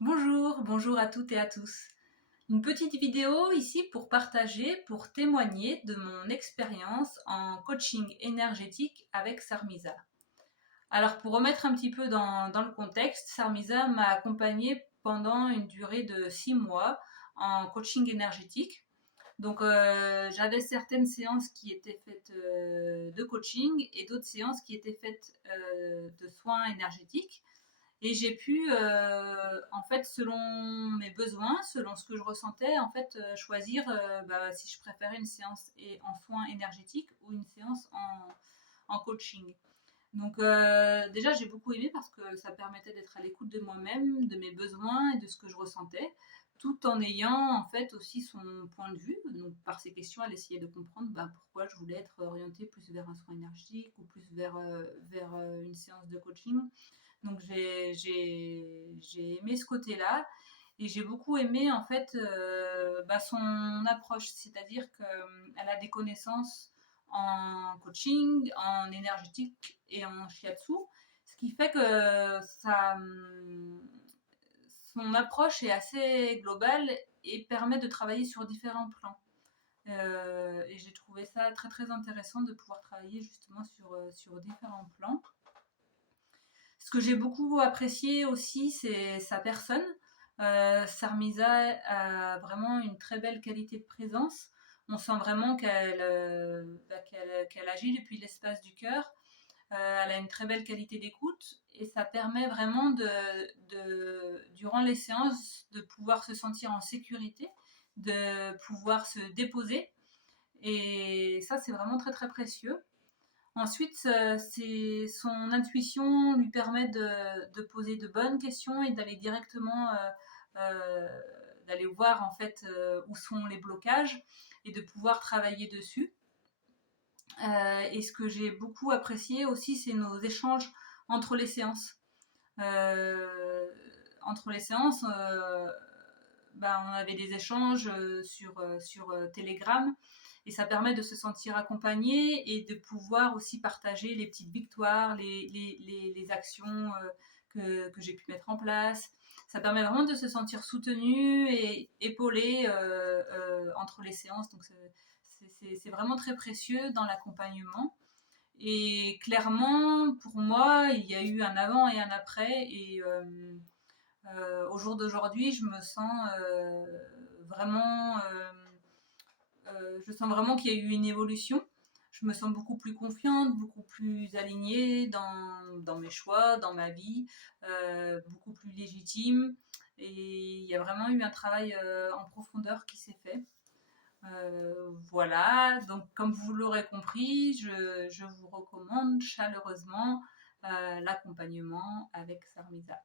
Bonjour à toutes et à tous. Une petite vidéo ici pour partager, pour témoigner de mon expérience en coaching énergétique avec Sarmisa. Alors pour remettre un petit peu dans le contexte, Sarmisa m'a accompagnée pendant une durée de 6 mois en coaching énergétique. Donc j'avais certaines séances qui étaient faites de coaching et d'autres séances qui étaient faites de soins énergétiques. Et j'ai pu, en fait, selon mes besoins, selon ce que je ressentais, en fait, choisir si je préférais une séance en soins énergétiques ou une séance en coaching. Donc déjà, j'ai beaucoup aimé parce que ça permettait d'être à l'écoute de moi-même, de mes besoins et de ce que je ressentais, tout en ayant en fait aussi son point de vue. Donc par ces questions, elle essayait de comprendre pourquoi je voulais être orientée plus vers un soin énergétique ou plus vers une séance de coaching. Donc j'ai aimé ce côté-là et j'ai beaucoup aimé en fait son approche, c'est-à-dire qu'elle a des connaissances en coaching, en énergétique et en shiatsu, ce qui fait que son approche est assez globale et permet de travailler sur différents plans. Et j'ai trouvé ça très très intéressant de pouvoir travailler justement sur différents plans. Ce que j'ai beaucoup apprécié aussi, c'est sa personne. Sarmisa a vraiment une très belle qualité de présence. On sent vraiment qu'elle agit depuis l'espace du cœur. Elle a une très belle qualité d'écoute et ça permet vraiment durant les séances, de pouvoir se sentir en sécurité, de pouvoir se déposer. Et ça, c'est vraiment très très précieux. Ensuite, son intuition lui permet de poser de bonnes questions et d'aller directement euh, d'aller voir en fait où sont les blocages et de pouvoir travailler dessus. Et ce que j'ai beaucoup apprécié aussi, c'est nos échanges entre les séances. Euh, Entre les séances, on avait des échanges sur Telegram et ça permet de se sentir accompagné et de pouvoir aussi partager les petites victoires, les actions que j'ai pu mettre en place. Ça permet vraiment de se sentir soutenu et épaulé entre les séances. Donc c'est vraiment très précieux dans l'accompagnement. Et clairement, pour moi, il y a eu un avant et un après. Et au jour d'aujourd'hui, vraiment, je sens vraiment qu'il y a eu une évolution. Je me sens beaucoup plus confiante, beaucoup plus alignée dans mes choix, dans ma vie, beaucoup plus légitime. Et il y a vraiment eu un travail en profondeur qui s'est fait. Voilà, donc comme vous l'aurez compris, je vous recommande chaleureusement l'accompagnement avec Sarmisa.